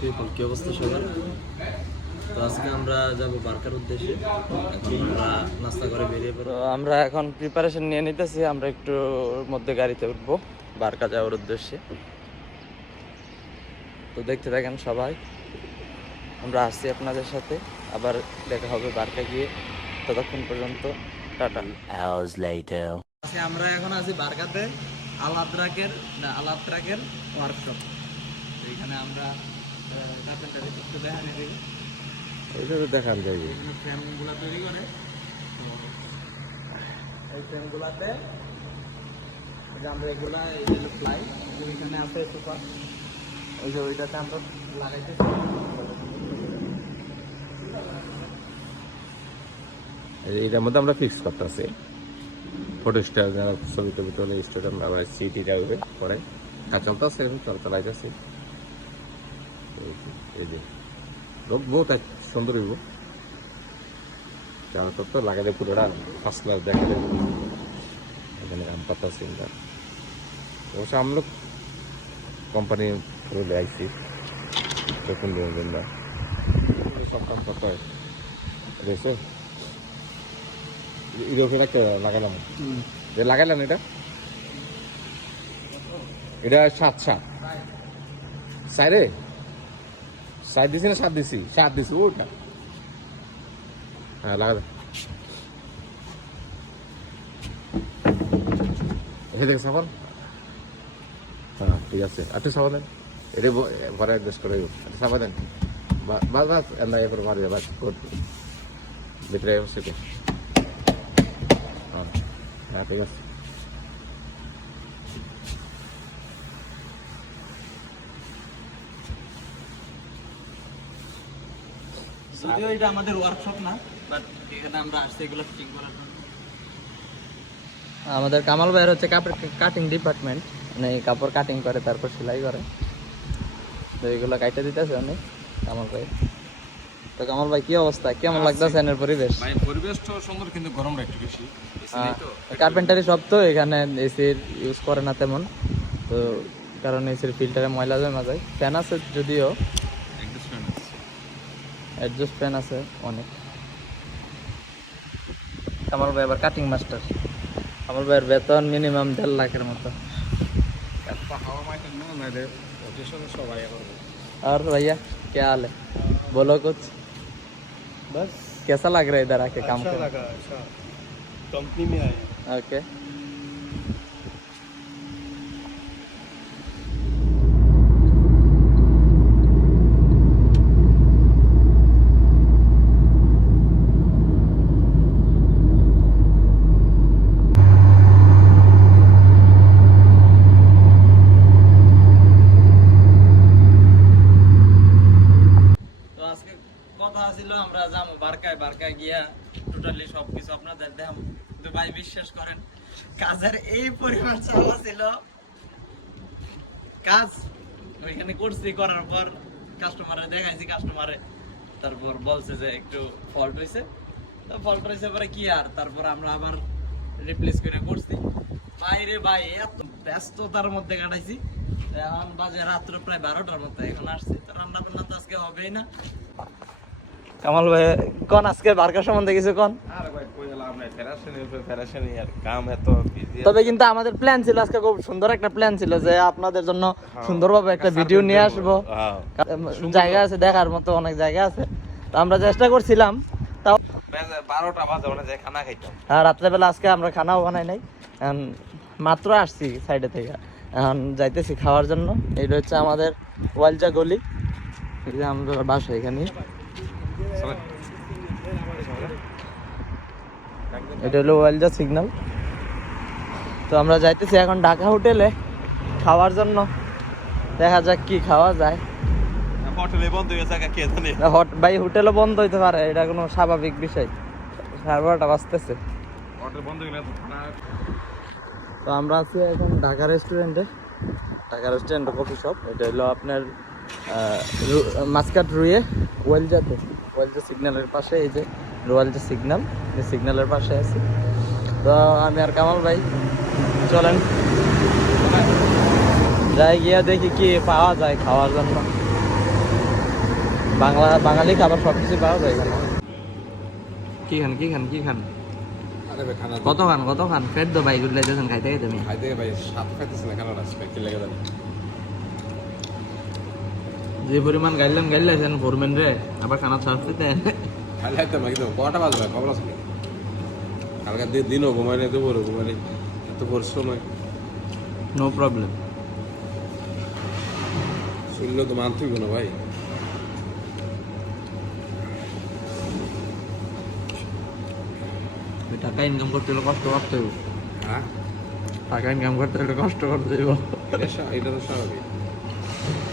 People কি অবস্থা সবার? তো আজকে আমরা যাব বারকার উদ্দেশ্যে। এখন আমরা নাস্তা করে বেরিয়ে পড়ব। আমরা এখন প্রিপারেশন নিয়ে নিতেছি, আমরা একটু মধ্যে গাড়িতে উঠবো বারকা যাওয়ার উদ্দেশ্যে। তো দেখতে থাকেন সবাই, আমরা আসছি আপনাদের সাথে, আবার দেখা হবে বারকা গিয়ে। ততক্ষণ পর্যন্ত টাটা। Hours later. আমরা এখন আছি বারকাতে আলাত্রাকের ওয়ার্কশপ। এইখানে আমরা কার্পেন্টারি একটু দেখানি দিই, ওইটা দেখান যাই ফ্রেমগুলো তৈরি করে। তো এই ফ্রেমগুলাতে আমরা এগুলা এই প্লাই ওইখানে আছে সোফা, ওই যে ওইটাতে আমরা লাগাইতেছি। এটার মধ্যে আমরা ফিক্স করতেছি ফটো স্টার যারা ছবি টবি তোলে স্টুডেন্ট আবার সিটিটা উঠবে পরে কাজ চলতেছে, এখন চালাইতেছি। এই যে লোক বহুত সুন্দর হইব, যারা তো লাগালে পুরোটা ফার্স্ট ক্লাস দেখালে। এখানে কাম করতেছি অবশ্য আমরা কোম্পানি রোলে আইসি তখন সব কাম করতে হয় দেখছো। লাগাইলাম লাগাইলাম এটা 7 সাইরে সাইড দিছি না 7 দিছি ওটা। হ্যাঁ লাগা দেখ সাবান। হ্যাঁ ঠিক আছে, একটু সাবান দেন, এটা পরে অ্যাডজাস্ট করে সাবান দেন। বাস বাস এরপর মারি বাস ভিতরে সেটা। হ্যাঁ ঠিক আছে। যদিও এটা আমাদের ওয়ার্কশপ না, বাট এখানে আমরা আসছি এগুলো ফিটিং করার জন্য। আমাদের কামাল ভাইয়ের হচ্ছে কাপড় কাটিং ডিপার্টমেন্ট, মানে কাপড় কাটিং করে তারপর সেলাই করে। তো এগুলো কাইটে দিতেছে অনেক কামাল ভাই। তো কামাল ভাই কি অবস্থা, কেমন লাগতেছে এর পরিবেশ? ভাই পরিবেশ তো সুন্দর কিন্তু গরমটা একটু বেশি। কার্পেন্টারি সব তো এখানে এসির ইউজ করে না তেমন, তো কারণ এসির ফিল্টারে ময়লা জমা যায়। ফ্যান আছে যদিও, অ্যাডজাস্ট ফ্যান আছে অনেক। কামাল ভাই আবার কাটিং মাস্টার। কামাল ভাইয়ের বেতন মিনিমাম 1.5 লাখের মতো। और भैया क्या हाल है, बोलो कुछ। बस कैसा लग रहा है इधर आके काम अच्छा करना? लगा। अच्छा कंपनी में आए। ओके। আমরা যাবো বারকায় গিয়া টোটালি সবকিছু আপনাদের দেখাম। কিন্তু ভাই বিশ্বাস করেন, কাজের এই পরিমাণ চাওয়া ছিল। কাজ ওইখানে করছি, করার পর কাস্টমারে দেখাইছি, কাস্টমারে তারপর বলছে যে একটু ফল্ট হয়েছে। তো ফল্ট হয়েছে পরে কি আর, তারপর আমরা আবার রিপ্লেস করে করছি। বাইরে ভাই এত ব্যস্ততার মধ্যে কাটাইছি। এখন বাজে রাত্র প্রায় 12টার মতো, এখন আসছি। তো রান্না বান্না তো আজকে হবেই না। কামাল ভাই কোন আজকে বারকার সম্বন্ধে কিছু কোন? তবে কিন্তু আমাদের প্ল্যান ছিল আজকে, খুব সুন্দর একটা প্ল্যান ছিল যে আপনাদের জন্য সুন্দরভাবে একটা ভিডিও নিয়ে আসবো। জায়গা আছে দেখার মতো, অনেক জায়গা আছে। তো আমরা চেষ্টা করছিলাম, তাও 12টা বাজে মানে যে খানা খাইতাম। হ্যাঁ রাত্রেবেলা আজকে আমরা খানাও বানাই নাই, মাত্র আসছি সাইডে থেকে, এখন যাইতেছি খাওয়ার জন্য। এইটা হচ্ছে আমাদের ওয়ালজা গলি, এই যে আমাদের বাসা এখানে। এটা হলো ওয়ালজা সিগন্যাল। তো আমরা যাইতেছি এখন ঢাকা হোটেলে খাওয়ার জন্য, দেখা যাক কি খাওয়া যায়। ভাই হোটেলও বন্ধ হইতে পারে, এটা কোনো স্বাভাবিক বিষয়। 12:30 বাজতেছে। তো আমরা আছি এখন ঢাকা রেস্টুরেন্টে, কফি শপ। এটা হলো আপনার মাসকাট রুয়ে ওয়ালজাতে, ওয়ালজা সিগন্যালের পাশে। এই যে ওয়ালজা সিগন্যাল, এই সিগন্যালের পাশে আছি। তো আমি আর কামাল ভাই চলেন যাই গিয়া দেখি কি পাওয়া যায় খাওয়ার জন্য। বাঙালি খাবার সব কিছু পাওয়া যায় এখানে। কি খান আরে ভাই খানা কত খান ফেট দো ভাই গুলো যখন খাইতে খাইতে তুমি খাইতে ভাই স্বাদ খাইতেছে না খানা রাস্তা কি লেগে দেন যে পরিমাণ গাইলেছেন ফোরম্যান রে আবার খানা সার্ভ করতে খালি খাইতে না কিন্তু কটা বাজবে খবর আছে কালকে দিনও ঘুমাই নাই দুপুরও ঘুমাই নাই এত পরিশ্রম হয় নো প্রবলেম। শুনলেও তো মানতে হইব না ভাই টাকা ইনকাম করতে হলে কষ্ট করতে হইব, হ্যাঁ টাকা ইনকাম করতে হলে কষ্ট করতে হইব। এটা তো স্বাভাবিক